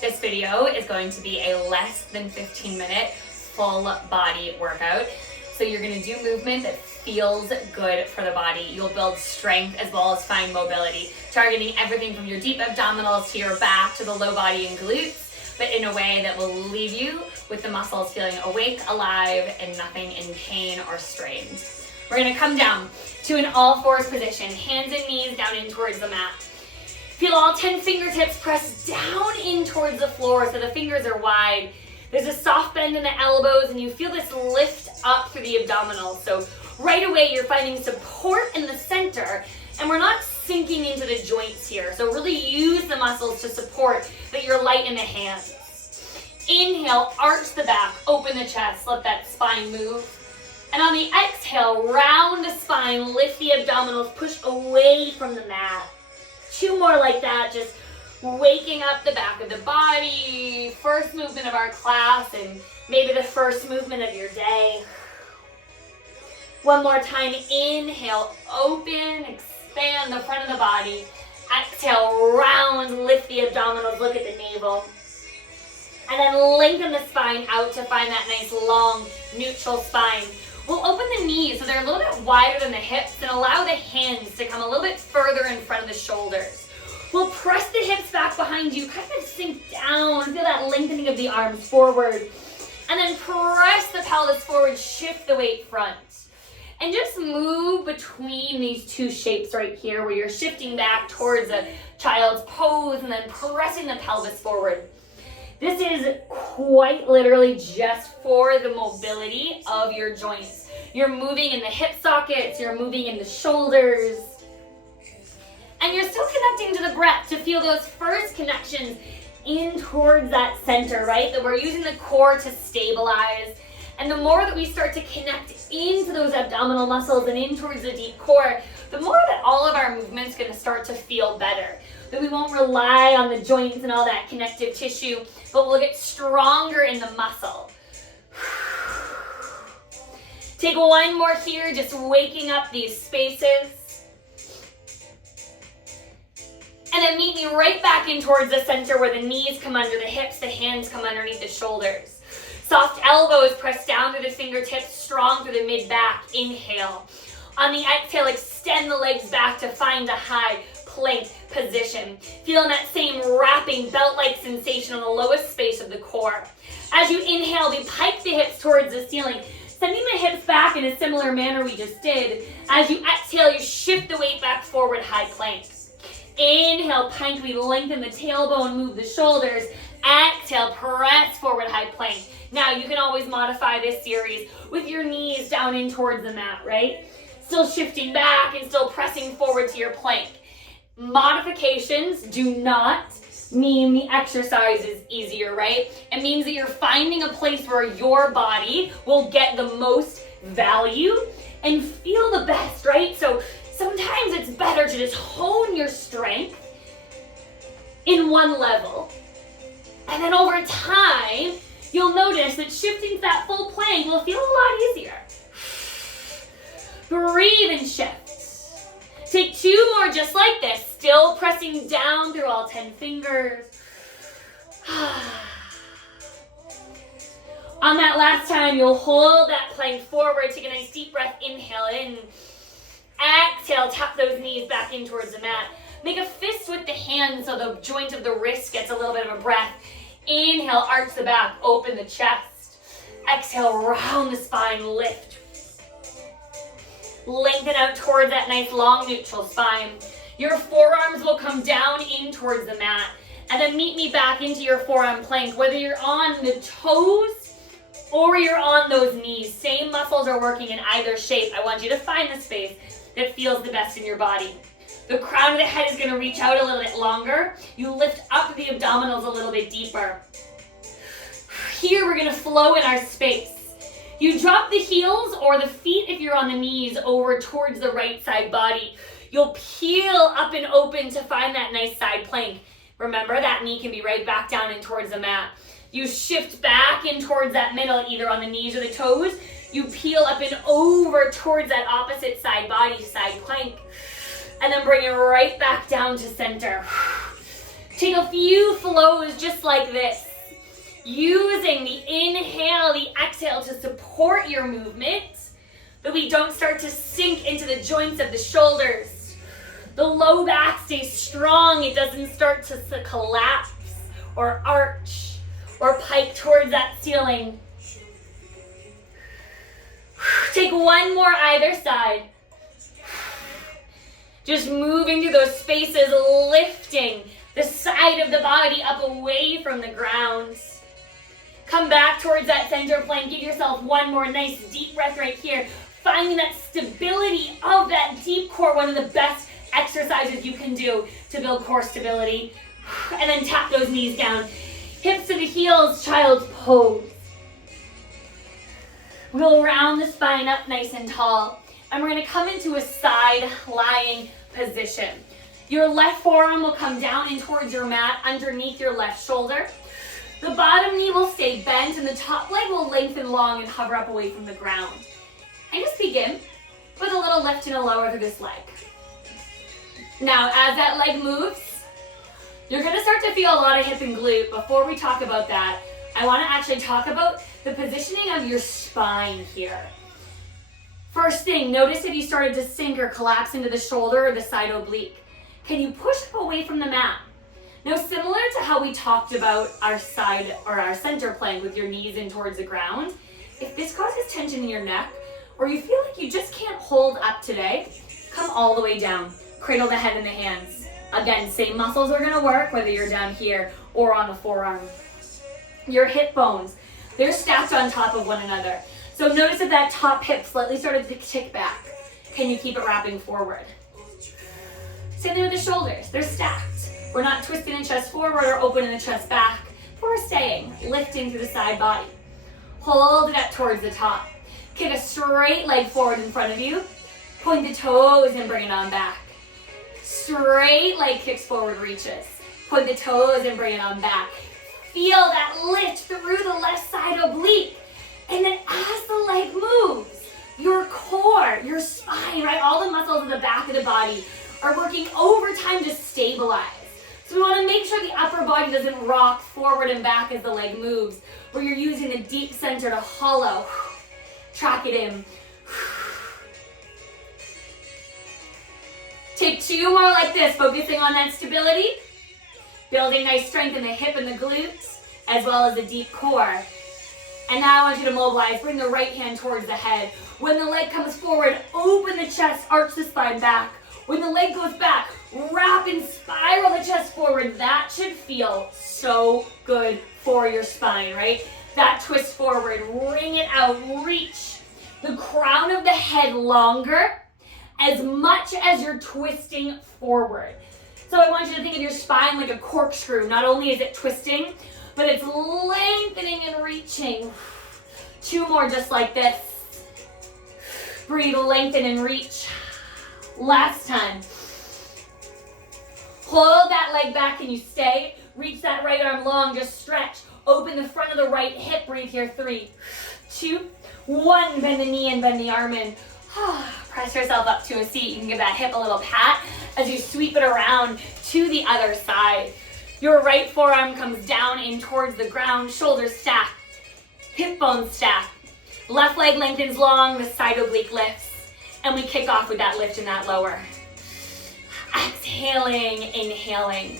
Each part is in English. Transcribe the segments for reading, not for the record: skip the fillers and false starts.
This video is going to be a less than 15-minute full body workout. So you're gonna do movement that feels good for the body. You'll build strength as well as fine mobility, targeting everything from your deep abdominals to your back to the low body and glutes, but in a way that will leave you with the muscles feeling awake, alive, and nothing in pain or strained. We're gonna come down to an all fours position, hands and knees down in towards the mat. Feel all 10 fingertips press down in towards the floor so the fingers are wide. There's a soft bend in the elbows and you feel this lift up through the abdominals. So right away you're finding support in the center and we're not sinking into the joints here. So really use the muscles to support, but you're light in the hands. Inhale, arch the back, open the chest, let that spine move. And on the exhale, round the spine, lift the abdominals, push away from the mat. 2 more like that, just waking up the back of the body. First movement of our class and maybe the first movement of your day. One more time, inhale, open, expand the front of the body. Exhale, round, lift the abdominals, look at the navel. And then lengthen the spine out to find that nice long neutral spine. We'll open the knees so they're a little bit wider than the hips and allow the hands to come a little bit further in front of the shoulders. We'll press the hips back behind you, kind of sink down, feel that lengthening of the arms forward. And then press the pelvis forward, shift the weight front. And just move between these 2 shapes right here where you're shifting back towards a child's pose and then pressing the pelvis forward. This is quite literally just for the mobility of your joints. You're moving in the hip sockets, you're moving in the shoulders, and you're still connecting to the breath to feel those first connections in towards that center, right? That we're using the core to stabilize. And the more that we start to connect into those abdominal muscles and in towards the deep core, the more that all of our movement's gonna start to feel better. That we won't rely on the joints and all that connective tissue, but we'll get stronger in the muscle. Take one more here, just waking up these spaces. And then meet me right back in towards the center where the knees come under the hips, the hands come underneath the shoulders. Soft elbows press down through the fingertips, strong through the mid-back. Inhale. On the exhale, extend the legs back to find a high plank position. Feeling that same wrapping belt-like sensation on the lowest space of the core. As you inhale, we pike the hips towards the ceiling, sending the hips back in a similar manner we just did. As you exhale, you shift the weight back forward, high plank. Inhale, pike, we lengthen the tailbone, move the shoulders. Exhale, press forward, high plank. Now you can always modify this series with your knees down in towards the mat, right? Still shifting back and still pressing forward to your plank. Modifications do not mean the exercise is easier, right? It means that you're finding a place where your body will get the most value and feel the best, right? So sometimes it's better to just hone your strength in one level. And then over time, you'll notice that shifting to that full plank will feel a lot easier. Breathe and shift. Take 2 more just like this, still pressing down through all 10 fingers. On that last time, you'll hold that plank forward, take a nice deep breath, inhale in. Exhale, tap those knees back in towards the mat. Make a fist with the hands so the joint of the wrist gets a little bit of a breath. Inhale, arch the back, open the chest. Exhale, round the spine, lift. Lengthen out towards that nice long neutral spine. Your forearms will come down in towards the mat. And then meet me back into your forearm plank. Whether you're on the toes or you're on those knees, same muscles are working in either shape. I want you to find the space that feels the best in your body. The crown of the head is gonna reach out a little bit longer. You lift up the abdominals a little bit deeper. Here we're gonna flow in our space. You drop the heels or the feet if you're on the knees over towards the right side body. You'll peel up and open to find that nice side plank. Remember, that knee can be right back down in towards the mat. You shift back in towards that middle, either on the knees or the toes. You peel up and over towards that opposite side body, side plank. And then bring it right back down to center. Take a few flows just like this. Using the inhale, the exhale to support your movement, but we don't start to sink into the joints of the shoulders. The low back stays strong. It doesn't start to collapse or arch or pike towards that ceiling. Take one more either side. Just moving through those spaces, lifting the side of the body up away from the ground. Come back towards that center plank. Give yourself one more nice deep breath right here. Finding that stability of that deep core, one of the best exercises you can do to build core stability. And then tap those knees down. Hips to the heels, child's pose. We'll round the spine up nice and tall. And we're gonna come into a side lying position. Your left forearm will come down in towards your mat underneath your left shoulder. The bottom knee will stay bent and the top leg will lengthen long and hover up away from the ground. And just begin with a little lift and a lower through this leg. Now, as that leg moves, you're gonna start to feel a lot of hip and glute. Before we talk about that, I wanna actually talk about the positioning of your spine here. First thing, notice if you started to sink or collapse into the shoulder or the side oblique. Can you push up away from the mat? Now, similar to how we talked about our side or our center plank with your knees in towards the ground, if this causes tension in your neck or you feel like you just can't hold up today, come all the way down. Cradle the head in the hands. Again, same muscles are gonna work whether you're down here or on the forearm. Your hip bones, they're stacked on top of one another. So notice if that top hip slightly started to tick back. Can you keep it wrapping forward? Same thing with the shoulders, they're stacked. We're not twisting the chest forward or opening the chest back. We're staying, lifting through the side body. Hold it up towards the top. Kick a straight leg forward in front of you. Point the toes and bring it on back. Straight leg kicks forward, reaches. Point the toes and bring it on back. Feel that lift through the left side oblique. And then as the leg moves, your core, your spine, right, all the muscles in the back of the body are working overtime to stabilize. So we want to make sure the upper body doesn't rock forward and back as the leg moves, where you're using the deep center to hollow. Track it in. Take two more like this, focusing on that stability, building nice strength in the hip and the glutes, as well as the deep core. And now I want you to mobilize, bring the right hand towards the head. When the leg comes forward, open the chest, arch the spine back. When the leg goes back, wrap and spiral the chest forward. That should feel so good for your spine, right? That twist forward, wring it out, reach the crown of the head longer as much as you're twisting forward. So I want you to think of your spine like a corkscrew. Not only is it twisting, but it's lengthening and reaching. Two more just like this. Breathe, lengthen and reach. Last time. Hold that leg back and you stay. Reach that right arm long, just stretch. Open the front of the right hip, breathe here. 3, 2, 1. Bend the knee and bend the arm in. Press yourself up to a seat. You can give that hip a little pat as you sweep it around to the other side. Your right forearm comes down in towards the ground, shoulders stack, hip bones stack. Left leg lengthens long, the side oblique lifts. And we kick off with that lift and that lower. Exhaling, inhaling.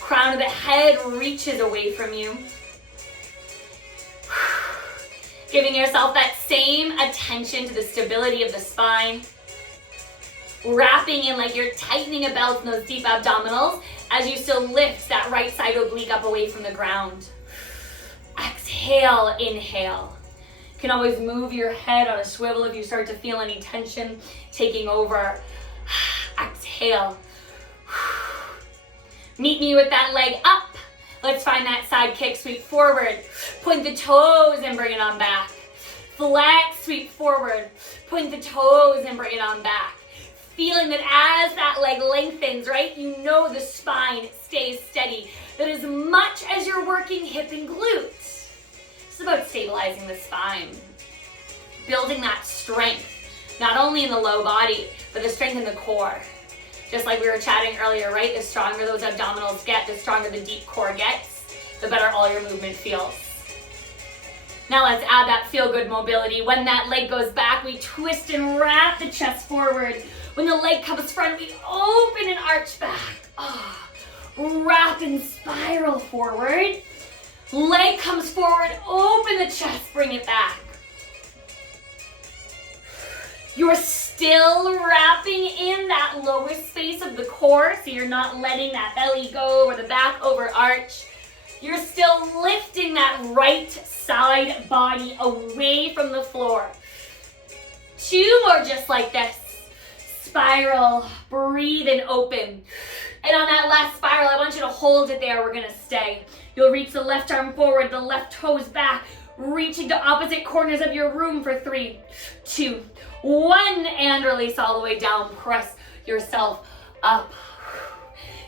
Crown of the head reaches away from you. Giving yourself that same attention to the stability of the spine. Wrapping in like you're tightening a belt in those deep abdominals as you still lift that right side oblique up away from the ground. Exhale, inhale. You can always move your head on a swivel if you start to feel any tension taking over. Exhale. Meet me with that leg up. Let's find that side kick, sweep forward. Point the toes and bring it on back. Flex, sweep forward. Point the toes and bring it on back. Feeling that as that leg lengthens, right, you know the spine stays steady. That as much as you're working hip and glute, it's about stabilizing the spine. Building that strength, not only in the low body, but the strength in the core. Just like we were chatting earlier, right? The stronger those abdominals get, the stronger the deep core gets, the better all your movement feels. Now let's add that feel-good mobility. When that leg goes back, we twist and wrap the chest forward. When the leg comes front, we open and arch back. Wrap and spiral forward. Leg comes forward, open the chest, bring it back. You're still wrapping in that lowest space of the core, so you're not letting that belly go or the back over arch. You're still lifting that right side body away from the floor. 2 more just like this. Spiral, breathe and open. And on that last spiral, I want you to hold it there. We're gonna stay. You'll reach the left arm forward, the left toes back, reaching to opposite corners of your room for 3, 2, 1, and release all the way down. Press yourself up.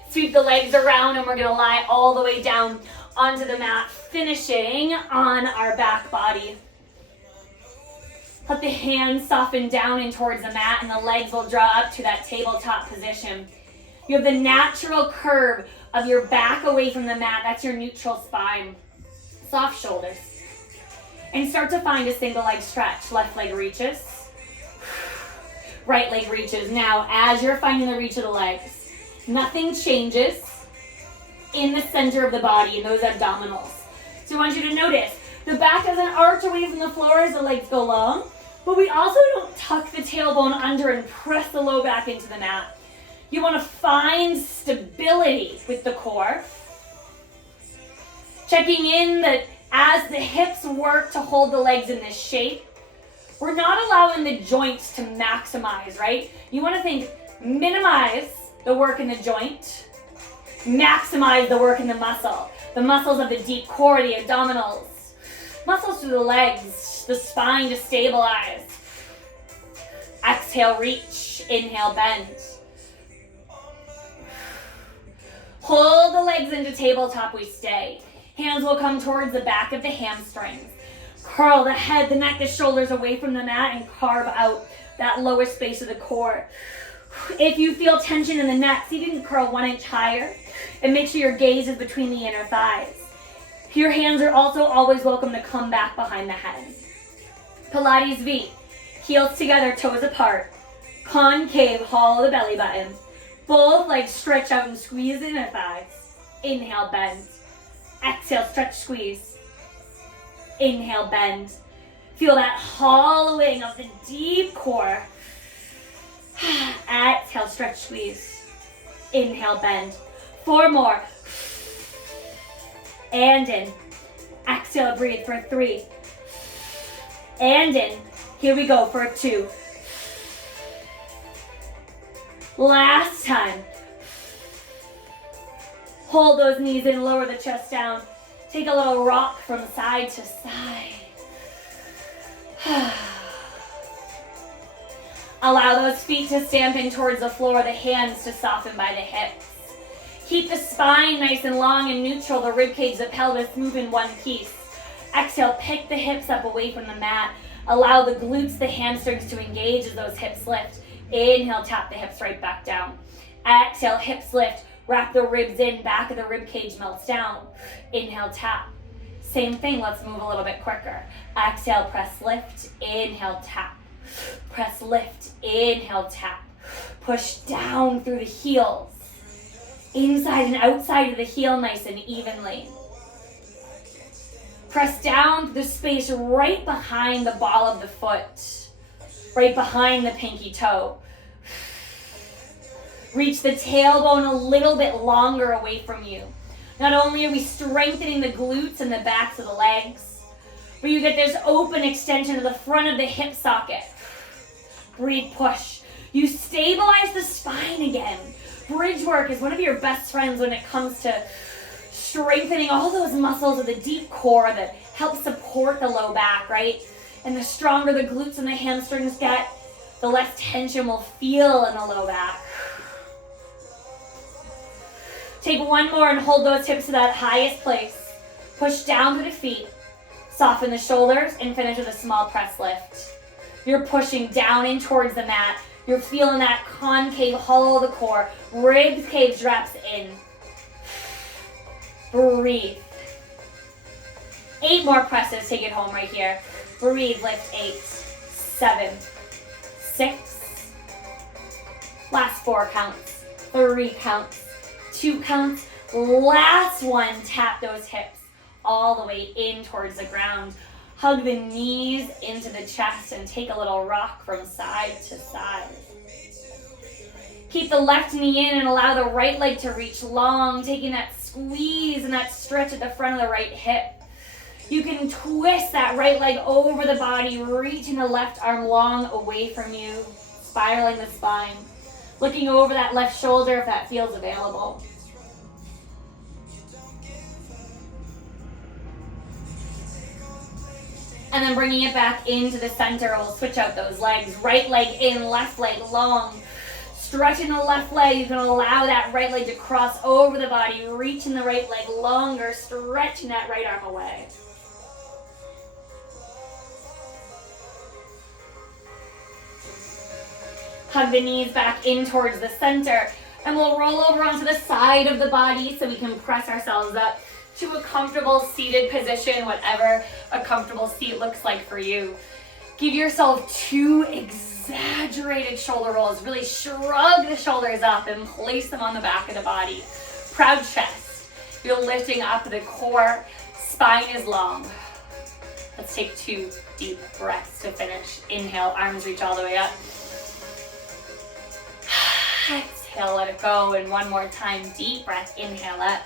Sweep the legs around, and we're gonna lie all the way down onto the mat, finishing on our back body. Let the hands soften down in towards the mat, and the legs will draw up to that tabletop position. You have the natural curve of your back away from the mat. That's your neutral spine. Soft shoulders. And start to find a single leg stretch. Left leg reaches. Right leg reaches. Now, as you're finding the reach of the legs, nothing changes in the center of the body, in those abdominals. So I want you to notice, the back doesn't arch away from the floor as the legs go long, but we also don't tuck the tailbone under and press the low back into the mat. You want to find stability with the core. Checking in that as the hips work to hold the legs in this shape, we're not allowing the joints to maximize, right? You want to think minimize the work in the joint, maximize the work in the muscle. The muscles of the deep core, the abdominals, muscles through the legs, the spine to stabilize. Exhale, reach. Inhale, bend. Hold the legs into tabletop, we stay. Hands will come towards the back of the hamstrings. Curl the head, the neck, the shoulders away from the mat and carve out that lowest space of the core. If you feel tension in the neck, see if you can curl 1 inch higher and make sure your gaze is between the inner thighs. Your hands are also always welcome to come back behind the head. Pilates V. Heels together, toes apart. Concave, hollow the belly button. Both legs stretch out and squeeze the inner thighs. Inhale, bend. Exhale, stretch, squeeze. Inhale, bend. Feel that hollowing of the deep core. Exhale, stretch, squeeze. Inhale, bend. 4 more. And in. Exhale, breathe for 3. And in. Here we go for 2. Last time. Hold those knees in, lower the chest down. Take a little rock from side to side. Allow those feet to stamp in towards the floor, the hands to soften by the hips. Keep the spine nice and long and neutral, the ribcage, the pelvis move in one piece. Exhale, pick the hips up away from the mat. Allow the glutes, the hamstrings to engage as those hips lift. Inhale, tap the hips right back down. Exhale, hips lift. Wrap the ribs in, back of the rib cage melts down. Inhale, tap. Same thing, let's move a little bit quicker. Exhale, press, lift. Inhale, tap. Press, lift. Inhale, tap. Push down through the heels. Inside and outside of the heel, nice and evenly. Press down to the space right behind the ball of the foot. Right behind the pinky toe. Reach the tailbone a little bit longer away from you. Not only are we strengthening the glutes and the backs of the legs, but you get this open extension of the front of the hip socket. Breathe, push. You stabilize the spine again. Bridge work is one of your best friends when it comes to strengthening all those muscles of the deep core that help support the low back, right? And the stronger the glutes and the hamstrings get, the less tension we'll feel in the low back. Take 1 more and hold those hips to that highest place. Push down to the feet. Soften the shoulders and finish with a small press lift. You're pushing down in towards the mat. You're feeling that concave, hollow of the core. Rib cage drops in. Breathe. 8 more presses, take it home right here. Breathe, lift 8, 7, 6. Last 4 counts, 3 counts, 2 counts. Last one, tap those hips all the way in towards the ground. Hug the knees into the chest and take a little rock from side to side. Keep the left knee in and allow the right leg to reach long, taking that squeeze and that stretch at the front of the right hip. You can twist that right leg over the body, reaching the left arm long away from you, spiraling the spine. Looking over that left shoulder if that feels available. And then bringing it back into the center, we'll switch out those legs. Right leg in, left leg long. Stretching the left leg, you can allow that right leg to cross over the body, reaching the right leg longer, stretching that right arm away. Hug the knees back in towards the center, and we'll roll over onto the side of the body so we can press ourselves up to a comfortable seated position, whatever a comfortable seat looks like for you. Give yourself 2 exaggerated shoulder rolls. Really shrug the shoulders up and place them on the back of the body. Proud chest. You're lifting up the core. Spine is long. Let's take 2 deep breaths to finish. Inhale, arms reach all the way up. Exhale, let it go. And one more time, deep breath, inhale up.